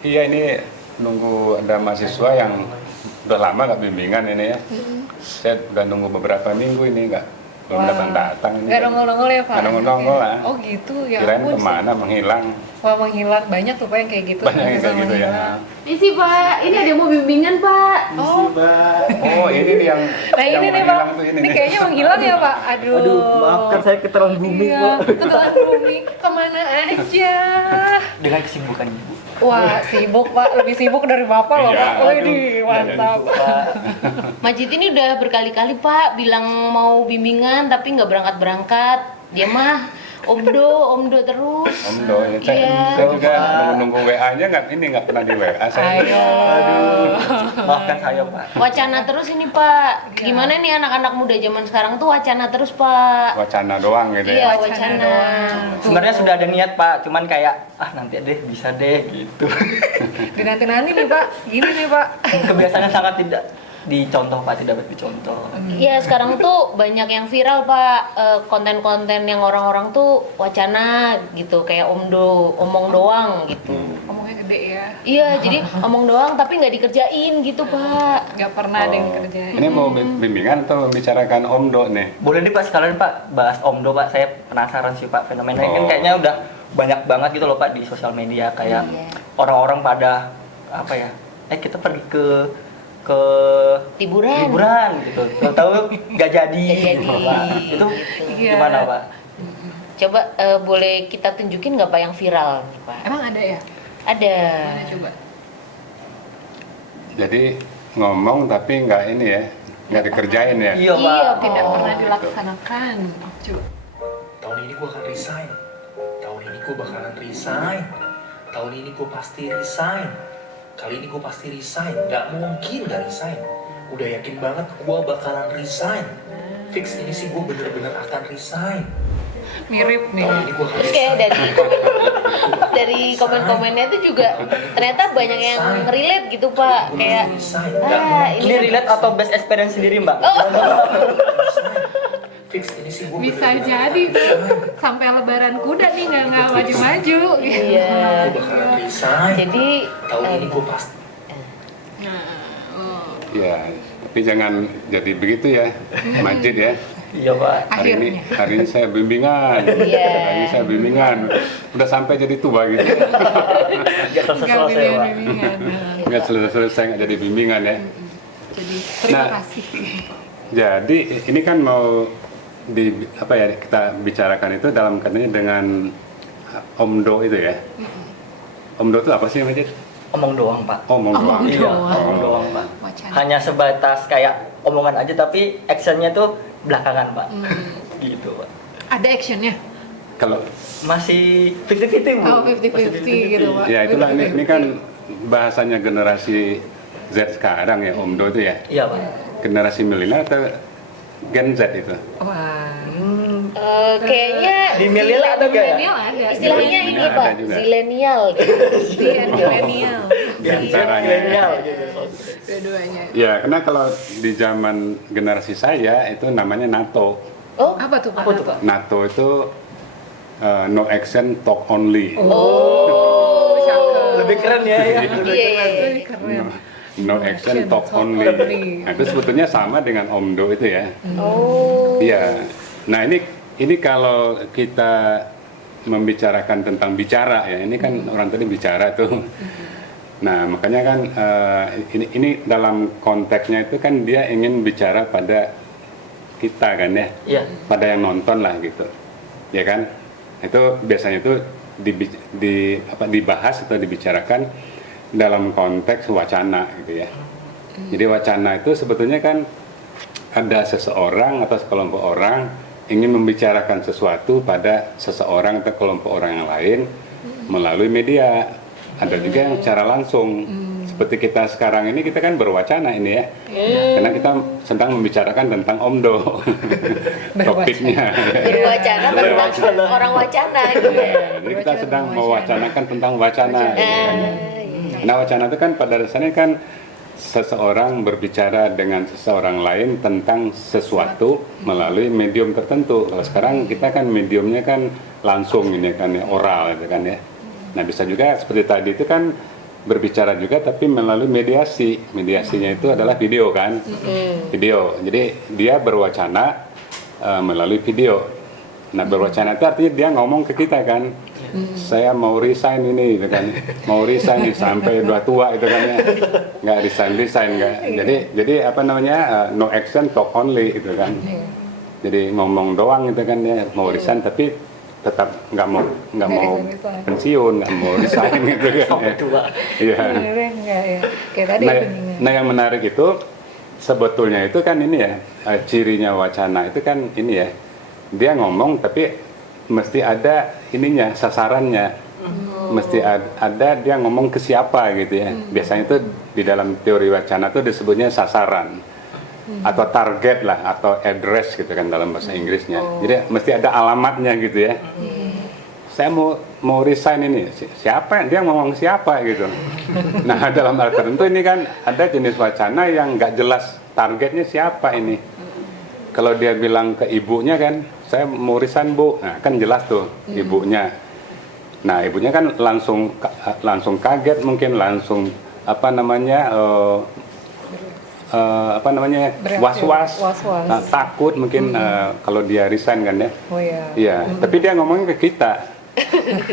Iya, ini nunggu ada mahasiswa yang udah lama nggak bimbingan ini ya. Saya udah nunggu beberapa minggu ini belum datang-datang ini. Nggak nongol-nongol ya Pak? Nggak nongol-nongol lah. Oh gitu ya. Kirain ampun. kemana, menghilang. Wah menghilang, banyak tuh Pak yang kayak gitu. Banyak yang kayak gitu ya. Ini sih Pak, ini ada yang mau bimbingan Pak. Oh, Oh, ini nih yang nah yang ini nih Pak, menghilang tuh ini nih. kayaknya menghilang ya Pak. Aduh. Aduh, maafkan saya ketelan bumi, Iya, Pak. ketelan bumi, kemana aja? Dengan kesibukan Ibu. Wah, sibuk Pak, lebih sibuk dari Bapak loh Iya. Pak. Widih, mantap. Majid ini udah berkali-kali Pak bilang mau bimbingan tapi nggak berangkat-berangkat. Dia mah omdo terus. Omdo, ya. Iya. Saya juga nunggu WA-nya nggak pernah di WA saya. Ayo. Maafkan saya, Pak. Wacana terus ini Pak. Gimana nih anak-anak muda zaman sekarang tuh wacana terus Pak. Wacana doang gitu Iya, ya. wacana. Sebenarnya sudah ada niat, Pak, cuman kayak nanti deh, bisa deh gitu. Dinanti-nanti nih Pak, gini nih Pak. Kebiasaannya sangat tidak dicontoh, Pak, tidak baik dicontoh. Iya sekarang tuh banyak yang viral Pak, konten-konten yang orang-orang tuh wacana gitu kayak omong doang gitu. Ngomongnya gede ya. Iya jadi omong doang tapi nggak dikerjain gitu Pak. Nggak pernah ada yang kerjain. Ini mau bimbingan atau membicarakan Omdo nih? Boleh nih, Pak, sekalian, Pak, bahas Omdo, Pak. Saya penasaran sih, Pak, fenomenanya kan kayaknya udah banyak banget gitu loh, Pak, di sosial media kayak Iya. orang-orang pada apa ya? Kita pergi ke Liburan. gitu. Tahu nggak jadi. Nggak jadi. Gitu, Pak. Itu Iya. gimana, Pak? Coba boleh kita tunjukin nggak Pak yang viral nih, Pak? Emang ada ya? Ada. Mana coba? Jadi ngomong tapi nggak ini ya, nggak dikerjain ya. Iya, Pak. Iya, Tidak Oh. pernah dilaksanakan. Coba. Tahun ini gue akan resign. Tahun ini gue bakalan resign. Tahun ini gue pasti resign. Kali ini gue pasti resign. Gak mungkin gak resign. Udah yakin banget gue bakalan resign. Fix ini sih gue bener-bener akan resign. Mirip nih. Tahun ini gue akan Terus kayak resign. dari komen-komennya itu juga ternyata banyak yang relate gitu Pak. Kayak Ini relate atau best experience sendiri, Mbak? Fix ini sih gue Bisa bener-bener jadi akan tuh resign. sampai lebaran kuda nih nggak maju-maju. Iya. Gue bakalan resign. Jadi Tahun ini gue pasti. Ya, tapi jangan jadi begitu ya, Majid ya. Iya, Pak. Hari ini saya bimbingan. Iya. Hari ini saya bimbingan. Udah sampai jadi tua gitu. Nggak selesai-selesai, Pak. Nggak selesai nggak jadi bimbingan ya. Jadi terima Nah, kasih. Jadi ini kan mau kita bicarakan itu dalam katanya dengan Omdo itu ya. Omdo itu apa sih Majid? Omong doang, Pak. Omong doang. Iya, doang. omong doang, Pak. Wacana. Hanya sebatas kayak omongan aja, tapi actionnya tuh belakangan, Pak. Gitu, Pak. Ada actionnya? Kalau Masih 50-50, Bu. Oh 50-50 gitu Pak. ya itulah ini kan bahasanya generasi Z sekarang ya Omdo itu ya. Iya, Pak. Generasi milenial atau Gen Z itu? Wah. kayaknya Di milenial ada nggak ya? Milenial ada. istilahnya ini Ada Pak, juga. zilenial. Iya, milenial. Di antaranya. Milenial gitu. Dua-duanya. Ya, karena kalau di zaman generasi saya itu namanya NATO. Oh, Apa tuh Pak? Apa tuh, Pak? NATO itu no action talk only. Oh, cakep. Lebih keren ya. iya, iya. Lebih keren. No action talk only. Nah, itu sebetulnya sama dengan Omdo itu ya. Oh. Iya. Nah, ini kalau kita membicarakan tentang bicara ya, ini kan orang tadi bicara tuh. Nah, makanya kan ini dalam konteksnya itu kan dia ingin bicara pada kita kan ya, Iya. pada yang nonton lah gitu, ya kan? Itu biasanya itu dibahas atau dibicarakan dalam konteks wacana gitu ya. Jadi wacana itu sebetulnya kan ada seseorang atau sekelompok orang ingin membicarakan sesuatu pada seseorang atau kelompok orang yang lain melalui media. Ada juga yang secara langsung seperti kita sekarang ini kita kan berwacana ini ya. Karena kita sedang membicarakan tentang Omdo. Topiknya. Berwacana tentang orang wacana gitu ya. Jadi kita sedang mewacanakan tentang wacana. Gitu kan. Nah, wacana itu kan pada dasarnya kan seseorang berbicara dengan seseorang lain tentang sesuatu melalui medium tertentu. Kalau sekarang kita kan mediumnya kan langsung ini kan ya, oral gitu kan ya. Nah, bisa juga seperti tadi itu kan berbicara juga tapi melalui mediasi. Mediasinya itu adalah video kan. Video. Jadi dia berwacana melalui video. Nah, berwacana itu artinya dia ngomong ke kita kan. Saya mau resign ini gitu kan. Mau resign nih, sampai udah tua itu kan ya. Nggak resign nggak. Jadi apa namanya? No action talk only gitu kan. Jadi ngomong doang gitu kan ya, mau resign tapi tetap nggak mau resign. pensiun, nggak mau resign gitu kan. Sampai tua. Iya. Sebenarnya enggak ya. Kayak tadi Nah, bimbingan. nah, yang menarik itu sebetulnya itu kan ini ya, cirinya wacana itu kan ini ya, dia ngomong tapi mesti ada ininya, sasarannya, mesti ada dia ngomong ke siapa gitu ya. Biasanya itu di dalam teori wacana itu disebutnya sasaran atau target lah atau address gitu kan dalam bahasa Inggrisnya. Jadi mesti ada alamatnya gitu ya. Saya mau resign ini, siapa dia ngomong siapa gitu. Nah, dalam hal tertentu ini kan ada jenis wacana yang nggak jelas targetnya siapa ini. Kalau dia bilang ke ibunya kan, saya mau resign Bu, nah kan jelas tuh ibunya. Nah, ibunya kan langsung kaget, mungkin langsung was-was, nah, takut mungkin kalau dia resign kan ya. Oh ya. Iya, tapi dia ngomongin ke kita.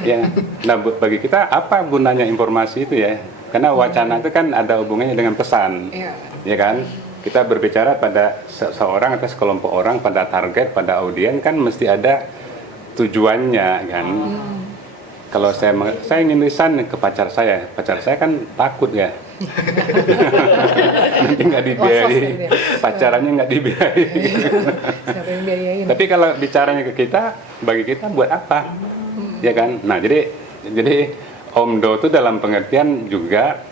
Ya. Nah, bagi kita apa gunanya informasi itu ya? Karena wacana itu kan ada hubungannya dengan pesan. Iya. Ya kan? Kita berbicara pada seseorang atau sekelompok orang, pada target, pada audien kan mesti ada tujuannya kan. Kalau saya ingin resign ke pacar saya kan takut ya. Nanti nggak dibiayai, pacarannya nggak dibiayai. Siapa yang biayain? Tapi kalau bicaranya ke kita, bagi kita buat apa? Ya kan? Nah, jadi Omdo itu dalam pengertian juga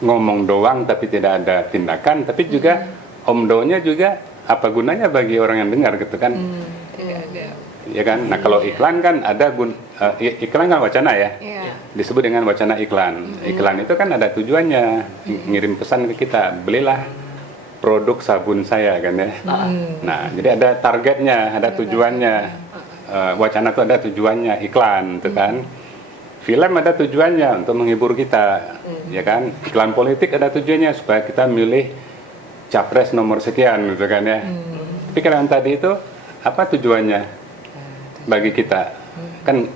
ngomong doang tapi tidak ada tindakan, tapi juga Omdonya juga apa gunanya bagi orang yang dengar gitu kan? Tidak ada. Ya kan? Nah, kalau iklan kan ada iklan kan wacana ya. Iya. Disebut dengan wacana iklan. Iklan itu kan ada tujuannya, ngirim pesan ke kita, belilah produk sabun saya kan ya. Nah, jadi ada targetnya, ada tujuannya. Wacana itu ada tujuannya, iklan itu kan. Film ada tujuannya untuk menghibur kita, ya kan. Iklan politik ada tujuannya supaya kita milih capres nomor sekian gitu kan ya. Tapi kalau yang tadi itu apa tujuannya bagi kita? Kan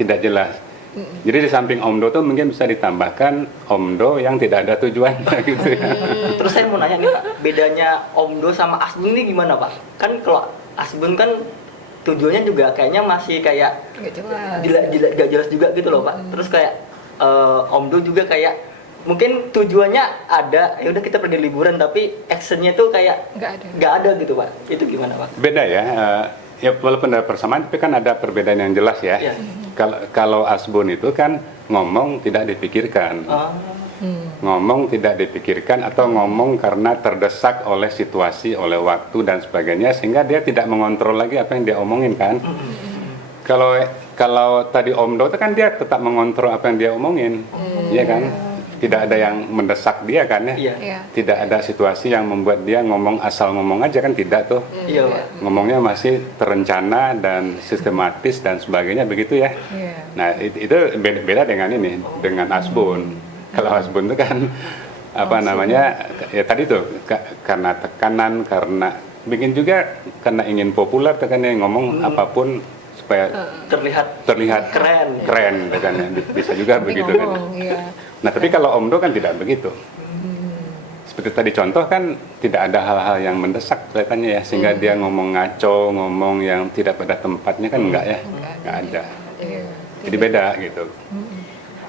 tidak jelas. Jadi di samping Omdo tuh mungkin bisa ditambahkan Omdo yang tidak ada tujuannya gitu ya. Terus saya mau nanya nih Pak, bedanya Omdo sama Asbun ini gimana Pak? Kan kalau Asbun kan tujuannya juga kayaknya masih kayak Nggak jelas. gak jelas juga gitu loh Pak. Terus kayak Omdo juga kayak mungkin tujuannya ada, ya udah kita pergi liburan tapi actionnya tuh kayak Nggak ada. gitu Pak. Itu gimana Pak? Beda ya. Ya walaupun ada persamaan tapi kan ada perbedaan yang jelas ya. Iya. Kalau Asbun itu kan ngomong tidak dipikirkan. Ngomong tidak dipikirkan atau ngomong karena terdesak oleh situasi, oleh waktu dan sebagainya sehingga dia tidak mengontrol lagi apa yang dia omongin kan. Kalau tadi Omdo itu kan dia tetap mengontrol apa yang dia omongin, ya kan? Tidak ada yang mendesak dia kan ya. Iya. Iya. Tidak ada situasi yang membuat dia ngomong asal ngomong aja kan, tidak tuh. Iya Pak. Ngomongnya masih terencana dan sistematis dan sebagainya begitu ya. Iya. Nah itu beda dengan ini, dengan Asbun. Kalau Asbun itu kan apa namanya ya tadi tuh karena tekanan, karena bikin juga karena ingin populer kan ya, ngomong apapun supaya terlihat keren kan ya. Bisa juga begitu kan. Iya. Nah tapi kalau Omdo kan tidak begitu. Seperti tadi contoh kan tidak ada hal-hal yang mendesak kelihatannya ya, sehingga dia ngomong ngaco, ngomong yang tidak pada tempatnya kan enggak ya, enggak ada. Iya. Jadi beda gitu.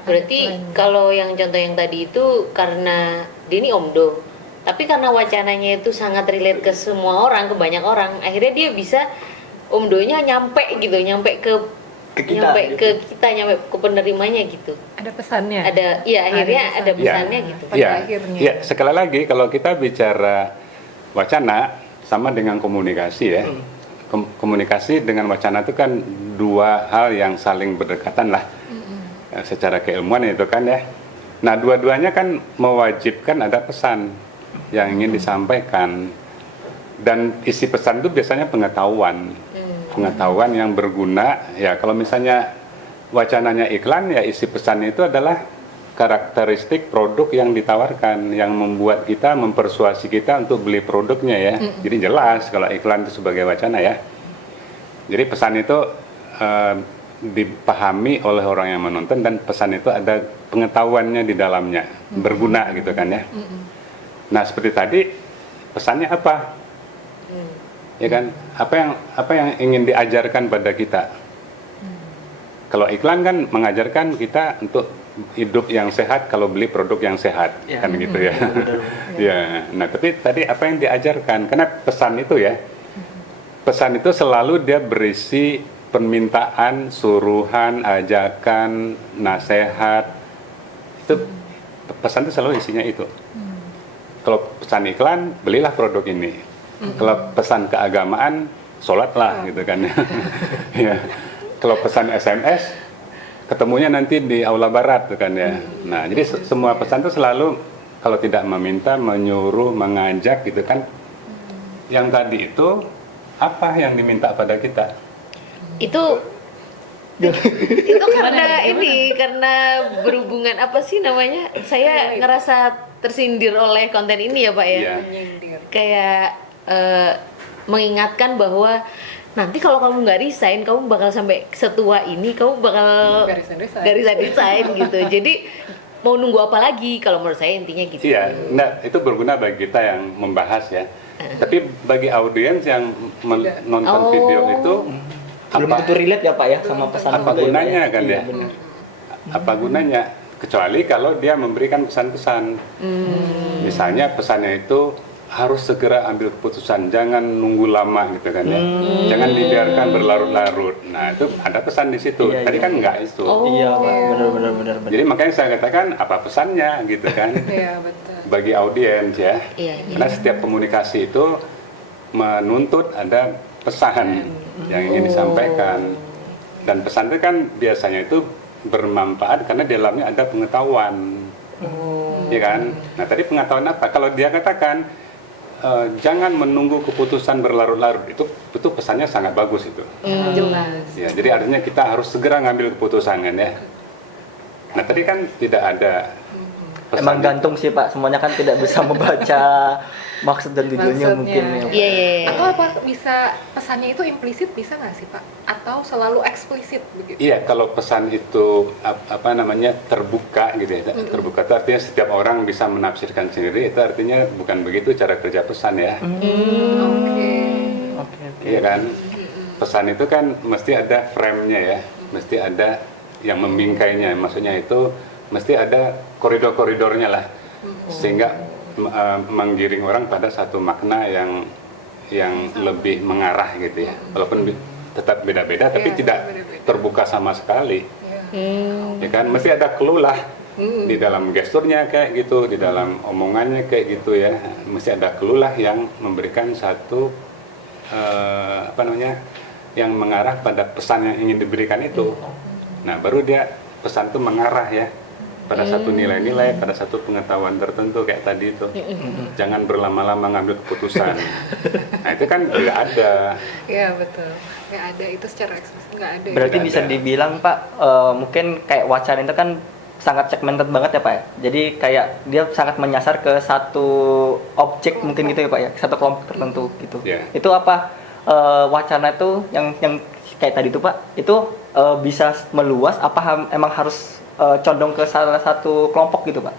Berarti kalau yang contoh yang tadi itu karena dia ini Omdo, tapi karena wacananya itu sangat relate ke semua orang, ke banyak orang, akhirnya dia bisa Omdonya nyampe gitu, nyampe ke ke kita. nyampe gitu. ke kita, nyampe ke penerimanya gitu. Ada pesannya. Ada, ya akhirnya pesan. ada pesannya gitu. Pada Iya, akhirnya. iya. Sekali lagi kalau kita bicara wacana sama dengan komunikasi ya. Komunikasi dengan wacana itu kan dua hal yang saling berdekatan lah. Secara keilmuan itu kan ya. Nah, dua-duanya kan mewajibkan ada pesan yang ingin disampaikan. Dan isi pesan itu biasanya pengetahuan. Pengetahuan yang berguna. Ya, kalau misalnya wacananya iklan, ya isi pesan itu adalah karakteristik produk yang ditawarkan, yang membuat kita, mempersuasi kita untuk beli produknya ya. Jadi jelas kalau iklan itu sebagai wacana ya. Jadi pesan itu dipahami oleh orang yang menonton, dan pesan itu ada pengetahuannya di dalamnya, berguna gitu kan ya. Nah seperti tadi, pesannya apa? Ya kan? Apa yang ingin diajarkan pada kita? Kalau iklan kan mengajarkan kita untuk hidup yang sehat kalau beli produk yang sehat, Ya. kan gitu ya. Ya. Nah, tapi tadi apa yang diajarkan? Karena pesan itu ya, pesan itu selalu dia berisi permintaan, suruhan, ajakan, nasihat. Itu pesan itu selalu isinya itu. Kalau pesan iklan, belilah produk ini. Kalau pesan keagamaan, sholatlah gitu kan. Ya. Kalau pesan SMS, ketemunya nanti di Aula Barat kan ya. Nah, jadi semua pesan itu selalu kalau tidak meminta, menyuruh, mengajak gitu kan. Yang tadi itu apa yang diminta pada kita? Itu karena ini, karena berhubungan apa sih namanya? Saya ngerasa tersindir oleh konten ini ya Pak ya. Iya. Menyindir. Kayak mengingatkan bahwa nanti kalau kamu nggak resign, kamu bakal sampai setua ini, kamu bakal Nggak nggak resign gitu. Jadi mau nunggu apa lagi? Kalau menurut saya intinya gitu. Iya, nah itu berguna bagi kita yang membahas ya. Tapi bagi audiens yang nonton Oh. video itu Belum tentu relate ya Pak ya sama pesan apa juga ya, Pak, gunanya ya? kan Iya, ya? benar. Apa gunanya? Kecuali kalau dia memberikan pesan-pesan. Misalnya pesannya itu harus segera ambil keputusan, jangan nunggu lama gitu kan ya. Jangan dibiarkan berlarut-larut. Nah, itu ada pesan di situ. Iya, Tadi iya. kan enggak itu. Iya Pak, benar. Jadi makanya saya katakan apa pesannya gitu kan. Iya, betul. Bagi audiens ya. Iya, iya. Karena setiap komunikasi itu menuntut ada pesan yang ingin disampaikan. Dan pesan itu kan biasanya itu bermanfaat karena di dalamnya ada pengetahuan. Ya kan? Nah, tadi pengetahuan apa? Kalau dia katakan jangan menunggu keputusan berlarut-larut, itu pesannya sangat bagus itu. Jelas. Ya, jadi artinya kita harus segera ngambil keputusan kan ya. Nah, tadi kan tidak ada pesan. Emang gantung sih Pak, semuanya kan tidak bisa membaca maksud dan tujuannya Maksudnya. mungkin ya. Pak. Iya, iya, iya. Atau apa bisa pesannya itu implisit, bisa nggak sih Pak? Atau selalu eksplisit begitu? Iya, kalau pesan itu apa namanya terbuka gitu ya. Terbuka itu artinya setiap orang bisa menafsirkan sendiri. Itu artinya bukan begitu cara kerja pesan ya. Oke. Oke. Iya kan? Pesan itu kan mesti ada frame-nya ya. Mesti ada yang membingkainya. Maksudnya itu mesti ada koridor-koridornya lah. Sehingga menggiring orang pada satu makna yang lebih mengarah gitu ya. Walaupun tetap beda-beda tapi Iya, tidak beda-beda. terbuka sama sekali. Iya. Ya kan, mesti ada clue lah di dalam gesturnya kayak gitu, di dalam omongannya kayak gitu ya. Mesti ada clue lah yang memberikan satu apa namanya, yang mengarah pada pesan yang ingin diberikan itu. Nah, baru dia pesan itu mengarah ya pada satu nilai-nilai, pada satu pengetahuan tertentu kayak tadi itu. Jangan berlama-lama ngambil keputusan. Nah, itu kan tidak ada. Iya, betul. Nggak ada itu secara eksplisit, nggak ada. Berarti Tidak bisa ada. dibilang Pak, mungkin kayak wacana itu kan sangat segmented banget ya Pak ya. Jadi kayak dia sangat menyasar ke satu objek mungkin gitu ya Pak ya, satu kelompok tertentu gitu. Iya. Itu apa wacana itu yang kayak tadi itu Pak, itu bisa meluas apa emang harus condong ke salah satu kelompok gitu Pak?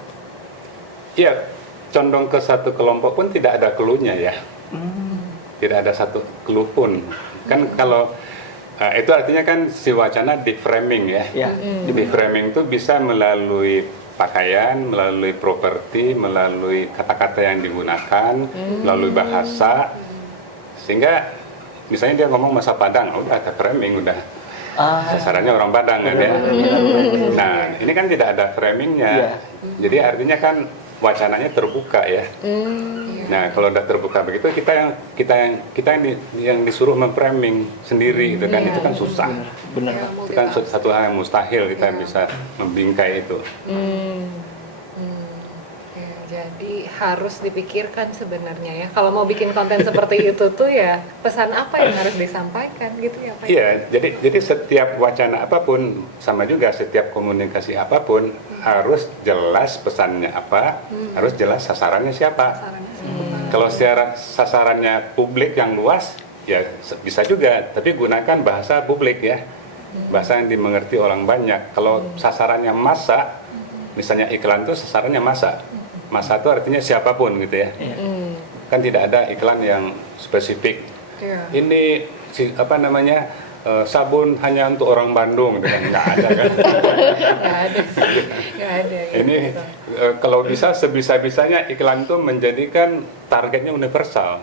Iya, condong ke satu kelompok pun tidak ada clue-nya ya. Tidak ada satu clue pun. Kan kalau itu artinya kan si wacana di framing ya. Ya. Di framing itu bisa melalui pakaian, melalui properti, melalui kata-kata yang digunakan, melalui bahasa. Sehingga misalnya dia ngomong masa Padang, udah ada framing udah. sasarannya orang Padang kan ya. Nah, ini kan tidak ada framingnya, Iya. jadi artinya kan wacananya terbuka ya. Nah, kalau udah terbuka begitu yang disuruh memframing sendiri gitu kan, itu kan susah. Benar. Ya, Itu kan satu hal yang mustahil kita bisa membingkai itu. Ya, jadi harus dipikirkan sebenarnya ya. Kalau mau bikin konten seperti itu tuh ya pesan apa yang harus disampaikan gitu ya Pak? Iya, jadi setiap wacana apapun sama juga setiap komunikasi apapun harus jelas pesannya apa, harus jelas sasarannya siapa. Sarannya siapa? Kalau secara sasarannya publik yang luas, ya bisa juga, tapi gunakan bahasa publik ya, bahasa yang dimengerti orang banyak. Kalau sasarannya massa, misalnya iklan itu sasarannya massa, massa itu artinya siapapun gitu ya. Kan tidak ada iklan yang spesifik. Iya. Ini sabun hanya untuk orang Bandung, gitu kan nggak ada kan. Nggak ada sih, nggak ada. Ini gitu. kalau bisa sebisa-bisanya iklan itu menjadikan targetnya universal.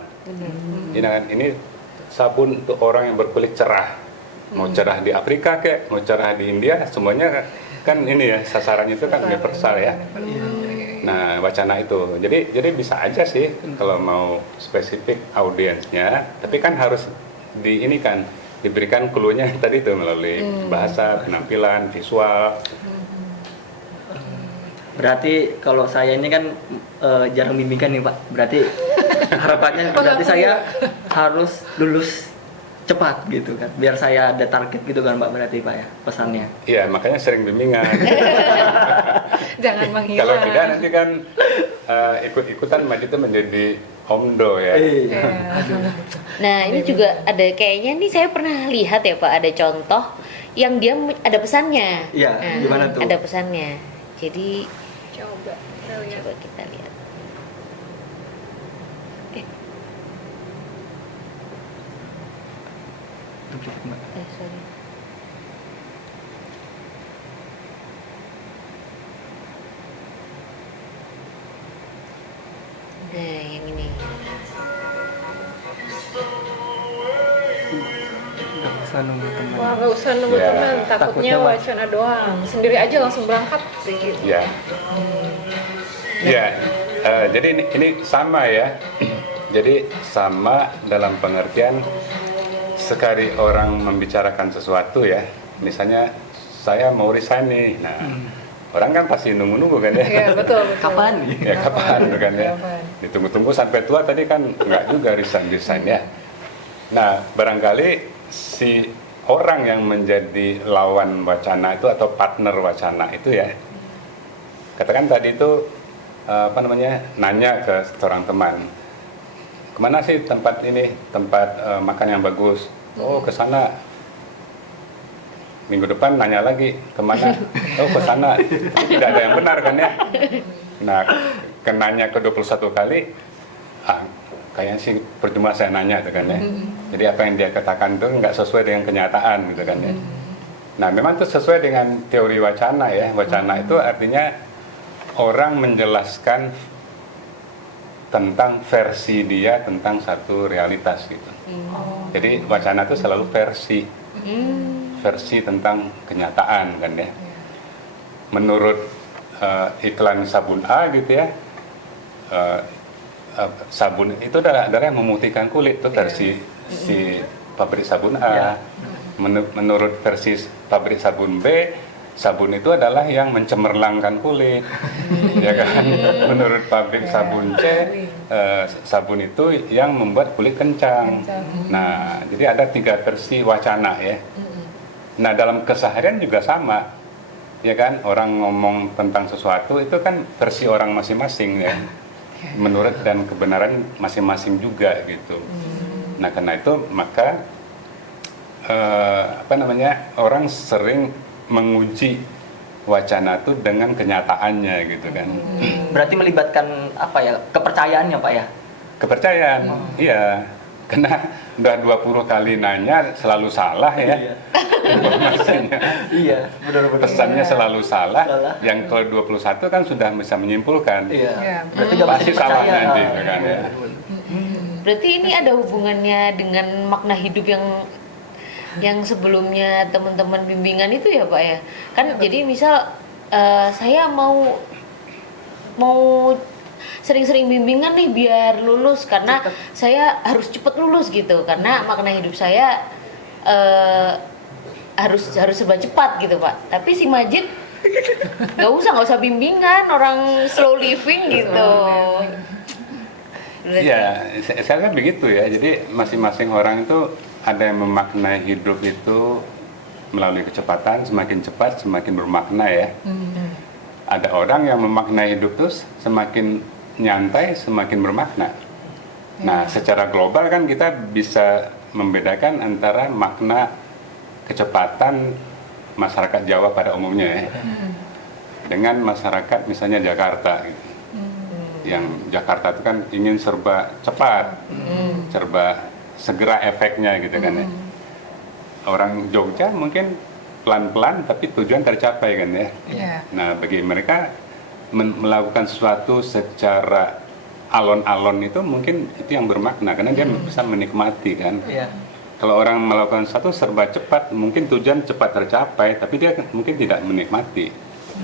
Ini sabun untuk orang yang berkulit cerah, mau cerah di Afrika kek, mau cerah di India, semuanya kan ini ya sasarannya itu kan universal ya. Nah, wacana itu, jadi bisa aja sih kalau mau spesifik audiensnya, tapi kan harus diberikan clue-nya tadi itu melalui bahasa, penampilan, visual. Berarti kalau saya ini kan jarang bimbingan nih Pak. Berarti harapannya berarti saya harus lulus cepat gitu kan. Biar saya ada target gitu kan Pak, berarti Pak ya pesannya. Iya, makanya sering bimbingan. Jangan menghilang. Kalau tidak nanti kan ikut-ikutan maju itu menjadi omdo ya. Iya. Nah, ini juga ada kayaknya nih saya pernah lihat ya Pak, ada contoh yang dia ada pesannya. Iya, Nah, gimana tuh? ada pesannya. Jadi Coba kita lihat. coba kita lihat. Sorry. Nah, yang ini. Gak usah nunggu teman. Wah, nggak usah nunggu Ya. teman, takutnya Takutnya, Pak. wacana doang. Sendiri aja langsung berangkat gitu. Ya. Ya, jadi ini sama ya. Jadi sama dalam pengertian sekali orang membicarakan sesuatu ya. Misalnya saya mau resign nih. Nah, orang kan pasti nunggu-nunggu kan ya. Iya, betul, betul. Kapan? Ya kapan kan ya. Kapan? Ditunggu-tunggu sampai tua tadi kan nggak juga resign ya. Nah, barangkali si orang yang menjadi lawan wacana itu atau partner wacana itu ya, katakan tadi itu nanya ke seorang teman, kemana sih tempat makan yang bagus? Oh, ke sana. Minggu depan nanya lagi, kemana? Oh, ke sana. Tidak ada yang benar kan ya. Nah, kenanya ke 21 kali, kayaknya sih percuma saya nanya gitu kan ya. Jadi apa yang dia katakan itu nggak sesuai dengan kenyataan gitu kan ya. Nah, memang itu sesuai dengan teori wacana ya. Wacana itu artinya orang menjelaskan tentang versi dia tentang satu realitas gitu. Jadi wacana itu selalu versi tentang kenyataan kan ya. Menurut iklan sabun A gitu ya, sabun itu adalah yang memutihkan kulit itu versi si pabrik sabun A. Menurut versi pabrik sabun B, sabun itu adalah yang mencemerlangkan kulit, ya kan? Menurut pabrik sabun C, sabun itu yang membuat kulit kencang. Nah, jadi ada 3 versi wacana ya. Nah, dalam keseharian juga sama, ya kan? Orang ngomong tentang sesuatu itu kan versi orang masing-masing ya, menurut dan kebenaran masing-masing juga gitu. Nah, karena itu maka orang sering menguji wacana itu dengan kenyataannya gitu kan. Berarti melibatkan apa ya? Kepercayaannya Pak ya? Kepercayaan, iya. Karena udah 20 kali nanya selalu salah ya. Informasinya. Iya, benar-benar. Pesannya selalu salah. Salah. Yang ke 21 kan sudah bisa menyimpulkan. Iya. Iya. Berarti nggak Pasti bisa salah percaya. nanti gitu kan ya. Berarti ini ada hubungannya dengan makna hidup yang yang sebelumnya teman-teman bimbingan itu ya Pak ya. Kan jadi misal saya mau sering-sering bimbingan nih biar lulus karena saya harus cepet lulus gitu karena makna hidup saya harus serba cepat gitu Pak. Tapi si Majid nggak usah bimbingan, orang slow living gitu. Iya, saya kan begitu ya. Jadi masing-masing orang itu ada yang memaknai hidup itu melalui kecepatan, semakin cepat semakin bermakna ya. Ada orang yang memaknai hidup itu semakin nyantai semakin bermakna. Nah, secara global kan kita bisa membedakan antara makna kecepatan masyarakat Jawa pada umumnya ya, dengan masyarakat misalnya Jakarta gitu. Yang Jakarta itu kan ingin serba cepat, serba segera efeknya gitu kan ya. Orang Jogja mungkin pelan-pelan tapi tujuan tercapai kan ya. Nah, bagi mereka melakukan sesuatu secara alon-alon itu mungkin itu yang bermakna karena dia bisa menikmati kan. Kalau orang melakukan sesuatu serba cepat mungkin tujuan cepat tercapai tapi dia mungkin tidak menikmati.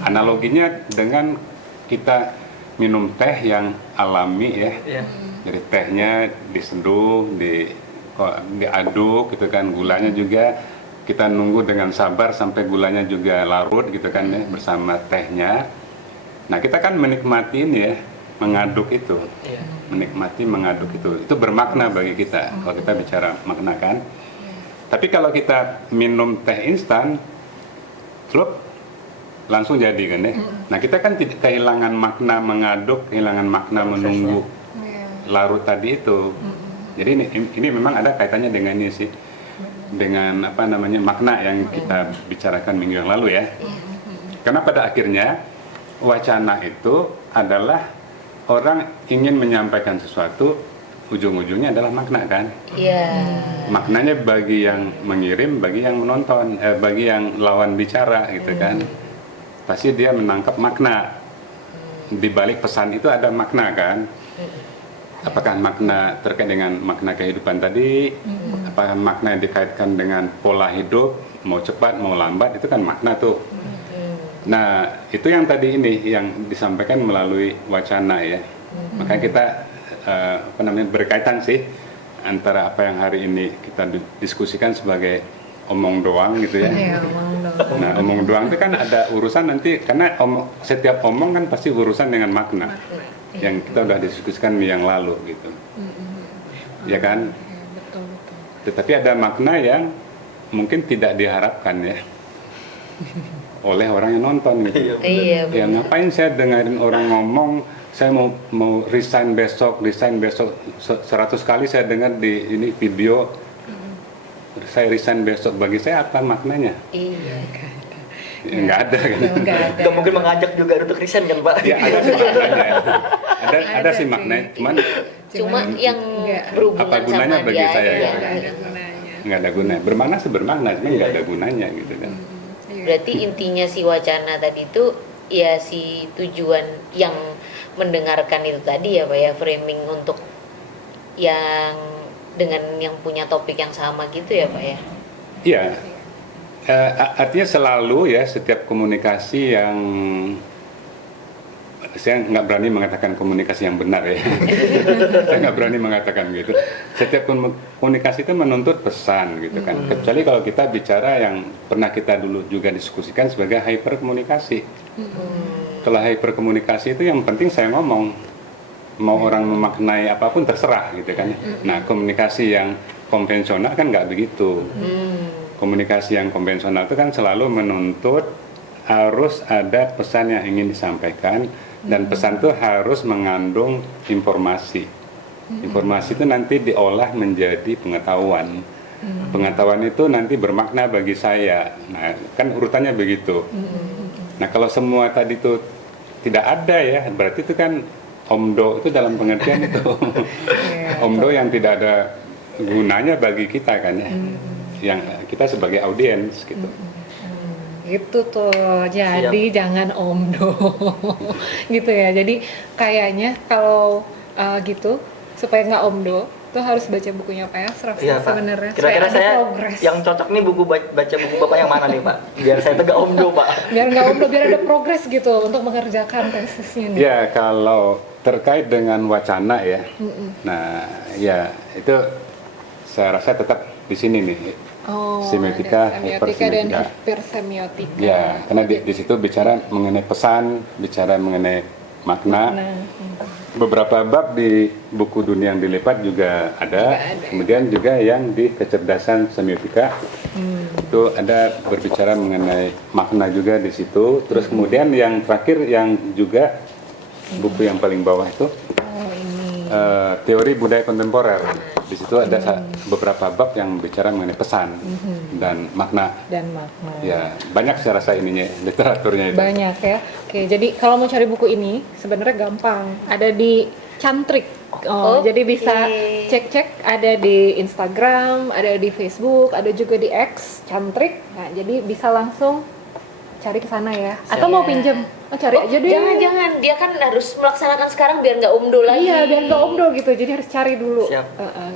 Analoginya dengan kita minum teh yang alami ya. Jadi tehnya diseduh, diaduk gitu kan, gulanya juga kita nunggu dengan sabar sampai gulanya juga larut gitu kan ya bersama tehnya. Nah, kita kan menikmati ini ya, mengaduk itu. Menikmati mengaduk itu bermakna bagi kita kalau kita bicara makna kan. Tapi kalau kita minum teh instan flup langsung jadi kan ya. Nah, kita kan tidak kehilangan makna mengaduk, kehilangan makna menunggu larut tadi itu. Jadi ini memang ada kaitannya dengan ini sih, dengan apa namanya makna yang kita bicarakan minggu yang lalu ya. Karena pada akhirnya wacana itu adalah orang ingin menyampaikan sesuatu, ujung-ujungnya adalah makna kan. Maknanya bagi yang mengirim, bagi yang menonton, bagi yang lawan bicara gitu kan. Pasti dia menangkap makna. Di balik pesan itu ada makna kan. Apakah makna terkait dengan makna kehidupan tadi, apakah makna yang dikaitkan dengan pola hidup, mau cepat mau lambat, itu kan makna tuh. Nah, itu yang tadi ini yang disampaikan melalui wacana ya. Makanya kita berkaitan sih antara apa yang hari ini kita diskusikan sebagai omong doang gitu ya. Nah, omong doang itu kan ada urusan nanti karena setiap omong kan pasti urusan dengan makna. Yang kita udah diskusikan yang lalu gitu. Ya kan? Betul. Tetapi ada makna yang mungkin tidak diharapkan ya oleh orang yang nonton gitu. Ya ngapain saya dengerin orang ngomong saya mau resign besok 100 kali saya dengar di ini video saya resign besok, bagi saya apa maknanya? Ya, nggak ada kan? Nggak mungkin mengajak juga untuk resign kan Pak? Ya ada sih maknanya. Ada sih maknanya, cuma yang berhubungan apa gunanya sama bagi dia saya? ya. Nggak ada gunanya. Bermakna sih bermakna, cuma nggak ada gunanya gitu kan. Berarti intinya si wacana tadi itu ya si tujuan yang mendengarkan itu tadi ya Pak ya, framing untuk yang dengan yang punya topik yang sama gitu ya Pak ya? Iya. Artinya selalu ya setiap komunikasi yang saya nggak berani mengatakan komunikasi yang benar ya. Saya nggak berani mengatakan gitu. Setiap komunikasi itu menuntut pesan gitu kan. Kecuali kalau kita bicara yang pernah kita dulu juga diskusikan sebagai hyperkomunikasi. Kalau hyperkomunikasi itu yang penting saya ngomong, mau orang memaknai apapun terserah gitu kan. Nah, komunikasi yang konvensional kan nggak begitu. Komunikasi yang konvensional itu kan selalu menuntut harus ada pesan yang ingin disampaikan dan pesan itu harus mengandung informasi. Informasi itu nanti diolah menjadi pengetahuan. Pengetahuan itu nanti bermakna bagi saya. Nah, kan urutannya begitu. Nah, kalau semua tadi itu tidak ada ya, berarti itu kan omdo itu dalam pengertian itu. Omdo yang tidak ada gunanya bagi kita kan ya. Yang kita sebagai audiens gitu. Gitu tuh, jadi jangan omdo gitu ya. Jadi kayaknya kalau gitu supaya nggak omdo, Itu harus baca bukunya Pak Asraf Iya, Pak. sebenarnya. Kira-kira supaya ada saya progres. yang cocok nih buku baca buku Bapak yang mana nih, Pak? Biar saya tegak omdo, Pak. Biar nggak umroh, biar ada progres gitu untuk mengerjakan tesisnya nih. Ya, kalau terkait dengan wacana ya, nah ya itu saya rasa tetap di sini nih. Oh, Semiotika, ada semiotika dan hipersemiotika. hipersemiotika. Ya, karena di situ bicara mengenai pesan, bicara mengenai makna. Nah, Beberapa bab di buku Dunia yang Dilipat juga ada. Juga ada. Kemudian juga yang di kecerdasan semiotika itu ada berbicara mengenai makna juga di situ. Terus kemudian yang terakhir yang juga buku yang paling bawah itu oh ini. teori budaya kontemporer. Di situ ada beberapa bab yang bicara mengenai pesan dan makna. Dan makna. Ya, banyak saya rasa ininya literaturnya itu. Banyak ya. Oke, jadi kalau mau cari buku ini sebenarnya gampang. Ada di Cantrik. Oh, Oke. jadi bisa cek-cek ada di Instagram, ada di Facebook, ada juga di X Cantrik. Nah, jadi bisa langsung cari ke sana ya. Atau mau pinjem? Oh, cari aja deh. Jangan, dia kan harus melaksanakan sekarang biar nggak umdo lagi. Iya, biar nggak omdo gitu. Jadi harus cari dulu. Siap.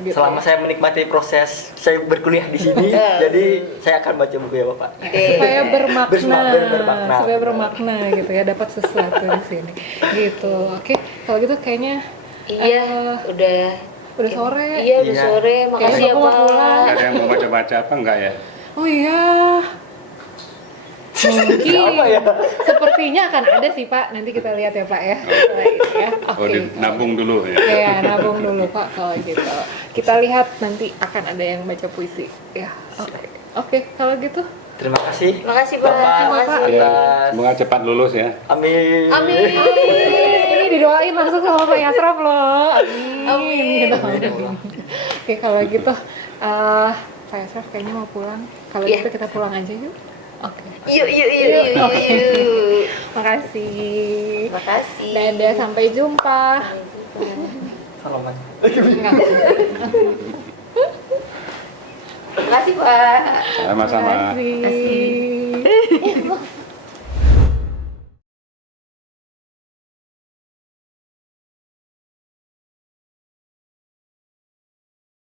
Gitu. Selama saya menikmati proses saya berkuliah di sini, jadi saya akan baca buku ya, Bapak. Oke. Supaya bermakna, Bermakna. supaya bermakna gitu ya, dapat sesuatu di sini. Gitu. Oke, kalau gitu kayaknya Iya, udah sore. Iya, udah Iya. sore. Makasih Kayaknya ya, Bapak mau pulang. Pak. Nggak ada yang mau baca-baca apa enggak ya? Oh iya. Mungkin. Apa ya? Sepertinya akan ada sih Pak. Nanti kita lihat ya Pak ya. Setelah itu ya. Oh, Oke. nabung dulu ya. Ya, nabung dulu Pak kalau gitu. Kita lihat nanti akan ada yang baca puisi. Ya. Oke, kalau gitu. Terima kasih. Makasih, Pak. Bapak. Makasih. Ya, Atas- semoga cepat lulus ya. Amin. Amin. Ini didoain langsung sama Pak Yasraf loh. Amin. Amin. Gitu. Oke, kalau gitu Pak Yasraf kayaknya mau pulang. Kalau Iya. gitu kita pulang aja yuk. Oke. Yuk. Makasih. Makasih. Dadah, sampai jumpa. Salaman. Makasih, Pak. Sama-sama. Makasih.